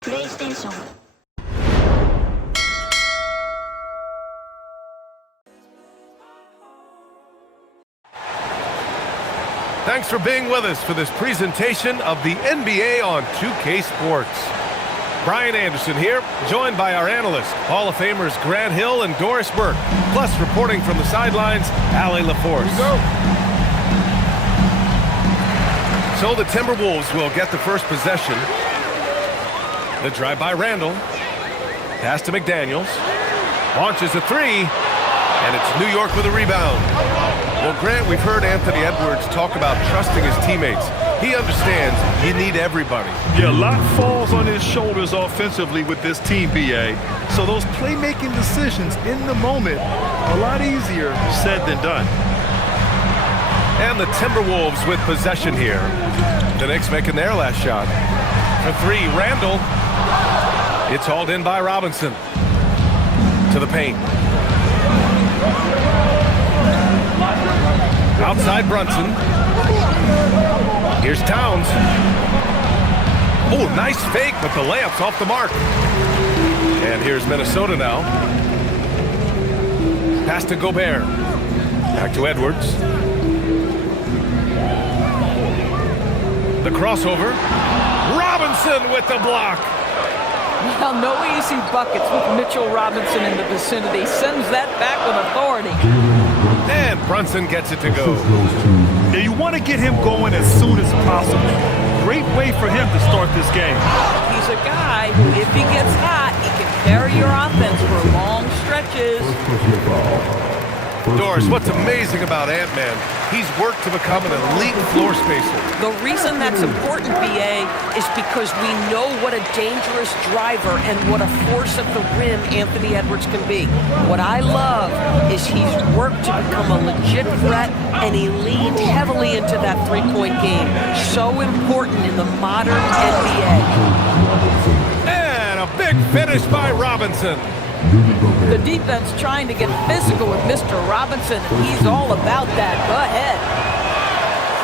PlayStation. Thanks for being with us for this presentation of the NBA on 2K Sports. Brian Anderson here, joined by our analysts, Hall of Famers Grant Hill and Doris Burke, plus reporting from the sidelines, Allie LaForce. So the Timberwolves will get the first possession. The drive by Randall. Pass to McDaniels. Launches a three, and it's New York with a rebound. Well, Grant, we've heard Anthony Edwards talk about trusting his teammates. He understands you need everybody. Yeah, a lot falls on his shoulders offensively with this team, BA. So those playmaking decisions in the moment are a lot easier said than done. And the Timberwolves with possession here. The Knicks making their last shot. For three, Randall. It's hauled in by Robinson. To the paint. Outside Brunson. Here's Towns. Oh, nice fake, but the layup's off the mark. And here's Minnesota now. Pass to Gobert. Back to Edwards. The crossover. Robinson with the block. Well, no easy buckets with Mitchell Robinson in the vicinity. Sends that back with authority. And Brunson gets it to go. Yeah, you want to get him going as soon as possible. Great way for him to start this game. He's a guy who, if he gets hot, he can carry your offense for long stretches. Doris, what's amazing about Ant-Man, he's worked to become an elite floor spacer. The reason that's important, BA, is because we know what a dangerous driver and what a force at the rim Anthony Edwards can be. What I love is he's worked to become a legit threat, and he leaned heavily into that three-point game. So important in the modern NBA. And a big finish by Robinson. The defense trying to get physical with Mr. Robinson. He's all about that. Go ahead.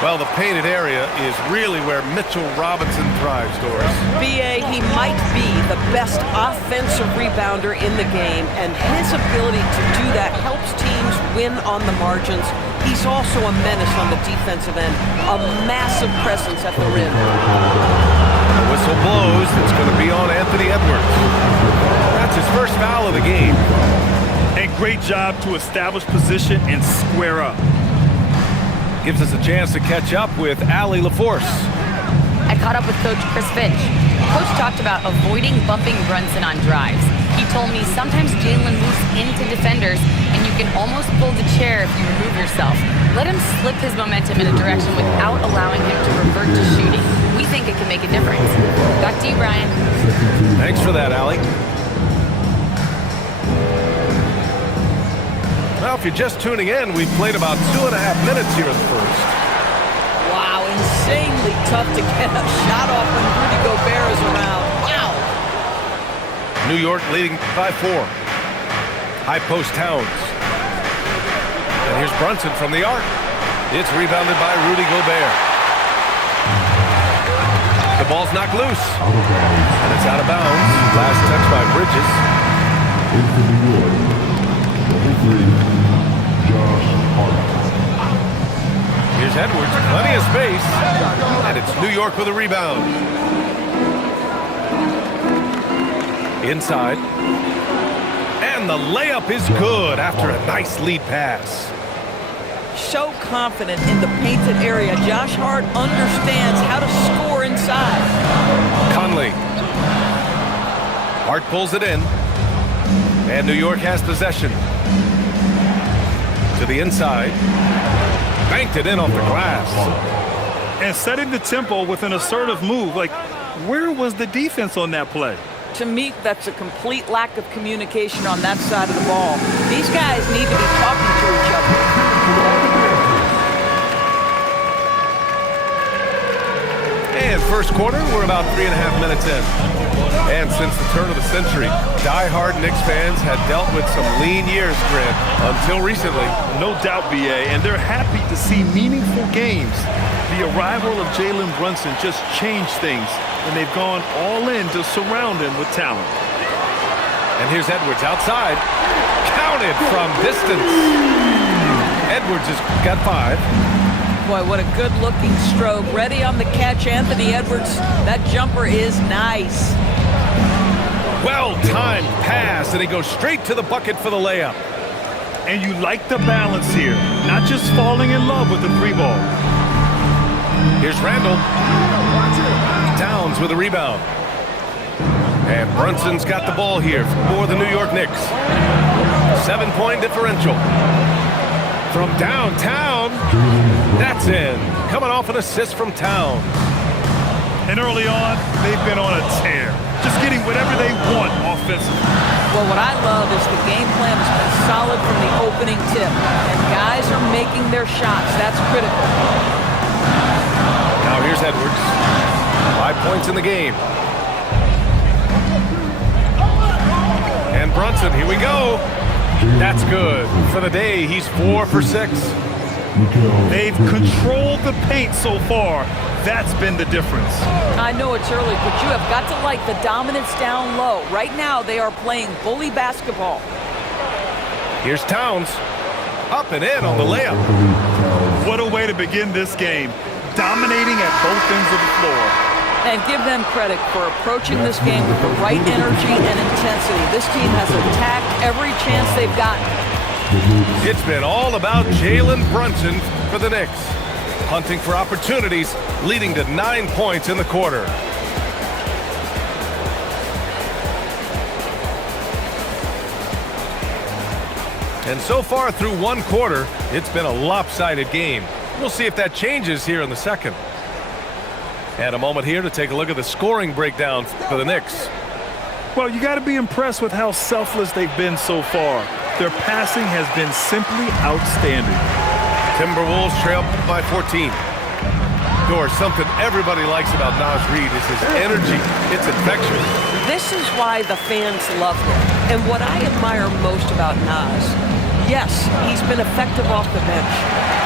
Well, the painted area is really where Mitchell Robinson thrives, Doris. BA, he might be the best offensive rebounder in the game, and his ability to do that helps teams win on the margins. He's also a menace on the defensive end, a massive presence at the rim. The whistle blows. It's going to be on Anthony Edwards. That's his first foul of the game. And great job to establish position and square up. Gives us a chance to catch up with Allie LaForce. I caught up with Coach Chris Finch. Coach talked about avoiding bumping Brunson on drives. He told me sometimes Jalen moves into defenders and you can almost pull the chair if you remove yourself. Let him slip his momentum in a direction without allowing him to revert to shooting. We think it can make a difference. Back to you, Brian. Thanks for that, Allie. Well, if you're just tuning in, we've played about 2.5 minutes here in the first. Wow, insanely tough to get a shot off when Rudy Gobert is around. Wow. New York leading by 4. High post Towns. And here's Brunson from the arc. It's rebounded by Rudy Gobert. The ball's knocked loose. And it's out of bounds. Last touch by Bridges. Into New York, number 3, Josh Hart. Here's Edwards, plenty of space. And it's New York with a rebound. Inside. And the layup is good after a nice lead pass. So confident in the painted area. Josh Hart understands how to score inside. Conley. Hart pulls it in. And New York has possession. To the inside. Banked it in off the glass. And setting the tempo with an assertive move. Like, where was the defense on that play? To me, that's a complete lack of communication on that side of the ball. These guys need to be talking to each other. And first quarter, we're about 3.5 minutes in. And since the turn of the century, die-hard Knicks fans had dealt with some lean years, Grant, until recently. No doubt, BA, and they're happy to see meaningful games The arrival of Jalen Brunson just changed things, and they've gone all in to surround him with talent. And here's Edwards outside. Counted from distance. Edwards has got 5. Boy, what a good-looking stroke. Ready on the catch, Anthony Edwards. That jumper is nice. Well-timed pass, and he goes straight to the bucket for the layup. And you like the balance here, not just falling in love with the 3-ball. Here's Randall. Towns with a rebound. And Brunson's got the ball here for the New York Knicks. 7-point differential. From downtown, that's in. Coming off an assist from Town. And early on, they've been on a tear, just getting whatever they want offensively. Well, what I love is the game plan has been solid from the opening tip. And guys are making their shots. That's critical. Now here's Edwards. 5 points in the game. And Brunson, here we go. That's good. For the day, he's 4 for 6. They've controlled the paint so far. That's been the difference. I know it's early, but you have got to like the dominance down low. Right now, they are playing bully basketball. Here's Towns. Up and in on the layup. What a way to begin this game. Dominating at both ends of the floor. And give them credit for approaching this game with the right energy and intensity. This team has attacked every chance they've gotten. It's been all about Jalen Brunson for the Knicks. Hunting for opportunities, leading to 9 points in the quarter. And so far through one quarter, it's been a lopsided game. We'll see if that changes here in the second. And a moment here to take a look at the scoring breakdown for the Knicks. Well, you got to be impressed with how selfless they've been so far. Their passing has been simply outstanding. Timberwolves trail by 14. Doris, something everybody likes about Naz Reid is his energy. It's infectious. This is why the fans love him. And what I admire most about Naz, yes, he's been effective off the bench.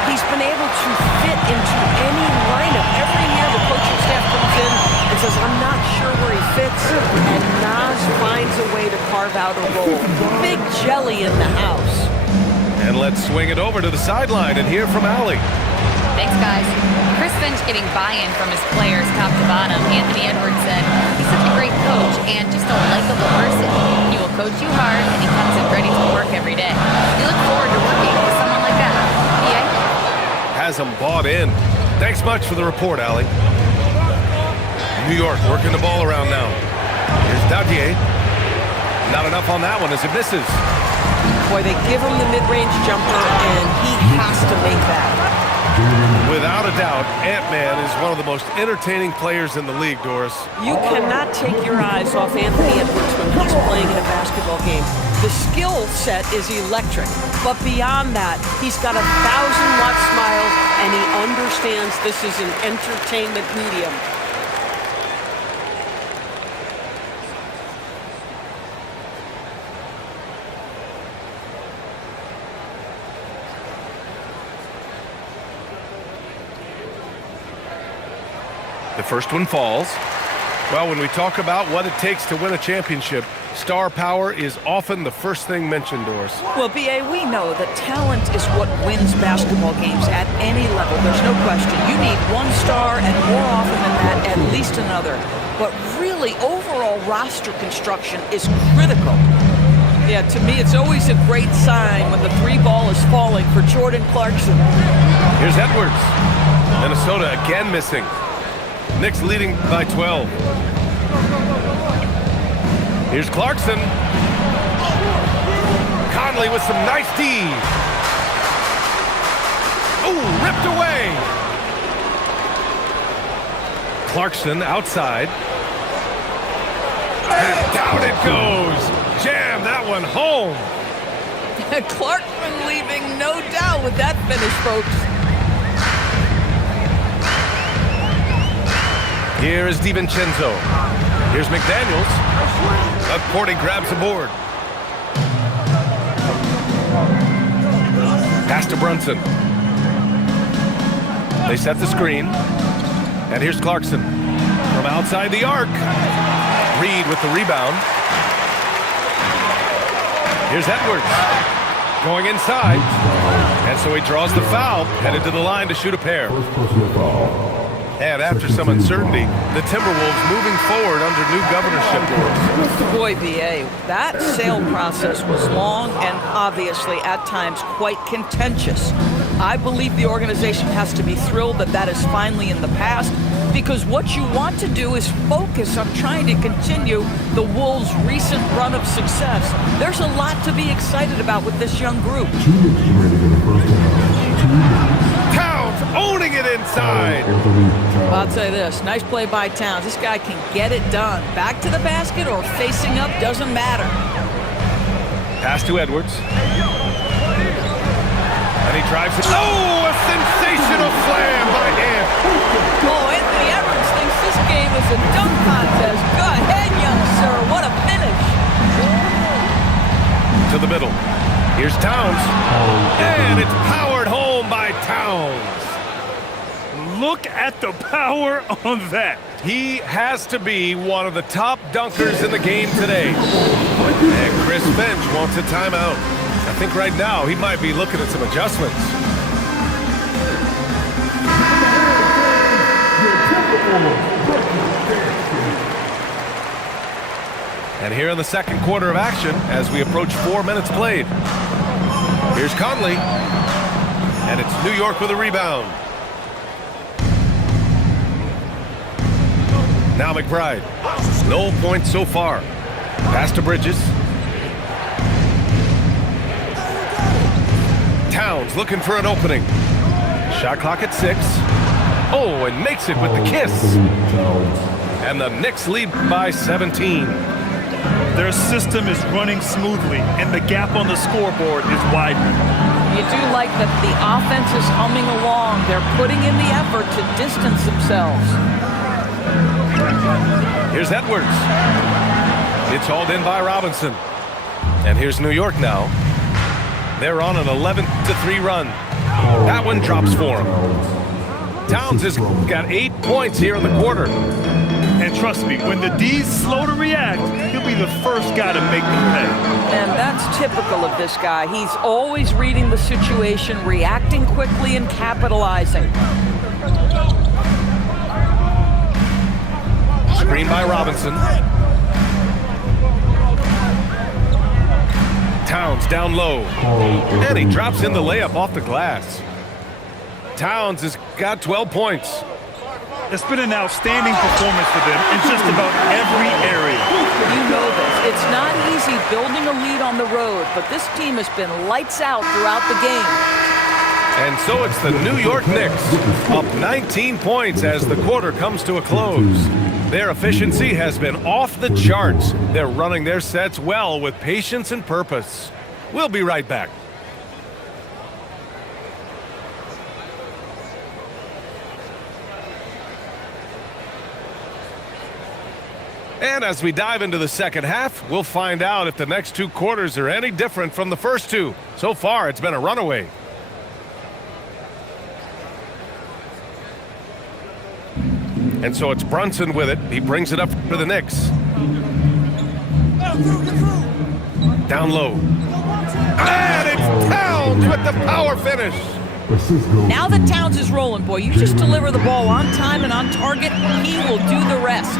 He's been able to fit into any lineup. Every year the coaching staff comes in and says, I'm not sure where he fits, and Naz finds a way to carve out a role. Big jelly in the house. And let's swing it over to the sideline and hear from Allie. Thanks, guys. Chris Finch getting buy-in from his players top to bottom. Anthony Edwards said he's such a great coach and just a likable person. He will coach you hard, and he comes in ready to work every day. We look forward to working with someone like that. Yeah. Has them bought in. Thanks much for the report, Allie. New York working the ball around now. Here's Dadier. Not enough on that one as it misses. Boy, they give him the mid-range jumper, and he has to make that. Without a doubt, Ant-Man is one of the most entertaining players in the league, Doris. You cannot take your eyes off Anthony Edwards when he's playing in a basketball game. The skill set is electric, but beyond that, he's got a 1,000-watt smile, and he understands this is an entertainment medium. The first one falls. Well, when we talk about what it takes to win a championship, star power is often the first thing mentioned, Doris. Well, B.A., we know that talent is what wins basketball games at any level. There's no question. You need one star, and more often than that, at least another. But really, overall roster construction is critical. Yeah, to me, it's always a great sign when the 3-ball is falling for Jordan Clarkson. Here's Edwards. Minnesota again missing. Knicks leading by 12. Here's Clarkson. Conley with some nice D. Ooh, ripped away. Clarkson outside. And down it goes. Jam that one home. Clarkson leaving no doubt with that finish, folks. Here is DiVincenzo. Here's McDaniels. Porty grabs the board. Pass to Brunson. They set the screen. And here's Clarkson from outside the arc. Reed with the rebound. Here's Edwards going inside. And so he draws the foul, headed to the line to shoot a pair. First personal foul. And after some uncertainty, the Timberwolves moving forward under new governorship rules. Boy, BA, that sale process was long and obviously at times quite contentious. I believe the organization has to be thrilled that that is finally in the past, because what you want to do is focus on trying to continue the Wolves' recent run of success. There's a lot to be excited about with this young group. 2 Knicks remaining in the first half. 2 Knicks. Towns owning it inside. I'll say this, nice play by Towns. This guy can get it done. Back to the basket or facing up, doesn't matter. Pass to Edwards. And he drives it. Oh, a sensational slam by Ant. Oh, Anthony Edwards thinks this game is a dunk contest. Go ahead, young sir. What a finish. To the middle. Here's Towns. And it's powered home by Towns. Look at the power on that. He has to be one of the top dunkers in the game today. And Chris Finch wants a timeout. I think right now he might be looking at some adjustments. And here in the second quarter of action, as we approach 4 minutes played. Here's Conley. And it's New York with a rebound. Now McBride. No points so far. Pass to Bridges. Towns looking for an opening. Shot clock at 6. Oh, and makes it with the kiss. And the Knicks lead by 17. Their system is running smoothly, and the gap on the scoreboard is widening. You do like that the offense is humming along. They're putting in the effort to distance themselves. Here's Edwards. It's hauled in by Robinson. And here's New York now. They're on an 11-3 run. That one drops for him. Towns has got 8 points here in the quarter. And trust me, when the D's slow to react, he'll be the first guy to make them pay. And that's typical of this guy. He's always reading the situation, reacting quickly and capitalizing. Screen by Robinson. Towns down low. And he drops in the layup off the glass. Towns has got 12 points. It's been an outstanding performance for them in just about every area. You know this. It's not easy building a lead on the road, but this team has been lights out throughout the game. And so it's the New York Knicks, up 19 points as the quarter comes to a close. Their efficiency has been off the charts. They're running their sets well with patience and purpose. We'll be right back. And as we dive into the second half, we'll find out if the next 2 quarters are any different from the first 2. So far, it's been a runaway. And so it's Brunson with it. He brings it up for the Knicks. Down low. And it's Towns with the power finish. Now that Towns is rolling, boy, you just deliver the ball on time and on target, he will do the rest.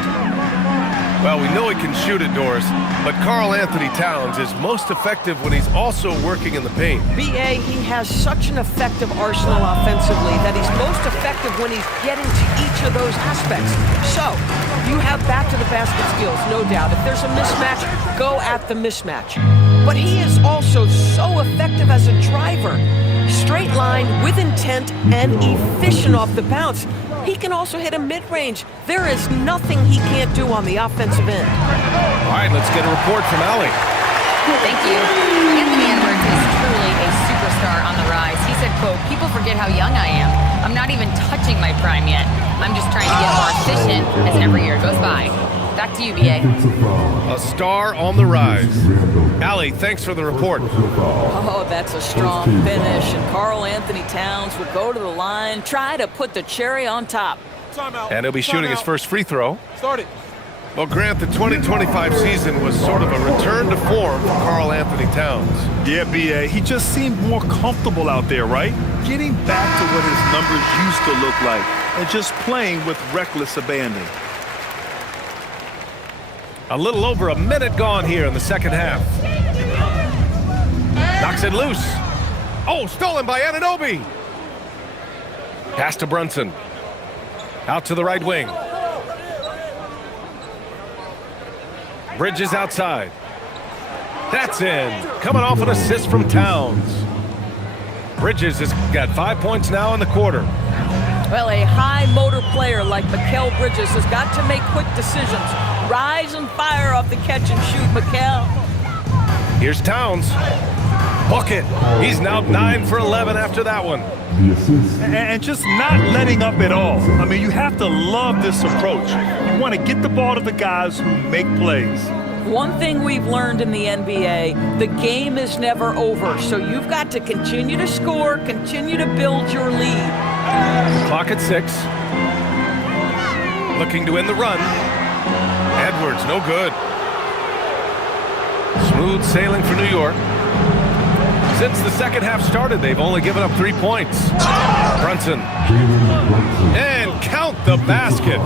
Well, we know he can shoot it, Doris, but Karl Anthony Towns is most effective when he's also working in the paint. BA, he has such an effective arsenal offensively that he's most effective when he's getting to each of those aspects. So, you have back-to-the-basket skills, no doubt. If there's a mismatch, go at the mismatch. But he is also so effective as a driver. Straight line, with intent, and efficient off the bounce. He can also hit a mid-range. There is nothing he can't do on the offensive end. All right, let's get a report from Allie. Thank you. Anthony Edwards is truly a superstar on the rise. He said, quote, "People forget how young I am. I'm not even touching my prime yet. I'm just trying to get more efficient as every year goes by." Back to you, BA. Offensive foul. A star on the rise. Randall. Allie, thanks for the report. Personal foul. Oh, that's a strong finish. And Karl Anthony Towns will go to the line, try to put the cherry on top. And he'll be shooting his first free throw. Start it. Well, Grant, the 2025 season was sort of a return to form for Karl Anthony Towns. Yeah, BA, he just seemed more comfortable out there, right? Getting back to what his numbers used to look like and just playing with reckless abandon. A little over a minute gone here in the second half. Knocks it loose. Oh, stolen by Anunoby. Pass to Brunson. Out to the right wing. Bridges outside. That's in. Coming off an assist from Towns. Bridges has got 5 points now in the quarter. Well, a high motor player like Mikal Bridges has got to make quick decisions. Rise and fire off the catch and shoot, Mikal. Here's Towns. Bucket. He's now 9 for 11 after that one. The assist. And just not letting up at all. I mean, you have to love this approach. You want to get the ball to the guys who make plays. One thing we've learned in the NBA, the game is never over. So you've got to continue to score, continue to build your lead. Clock at 6. Looking to win the run. Edwards, no good. Smooth sailing for New York. Since the second half started, they've only given up 3 points. Brunson. Jalen Brunson. And count the basket.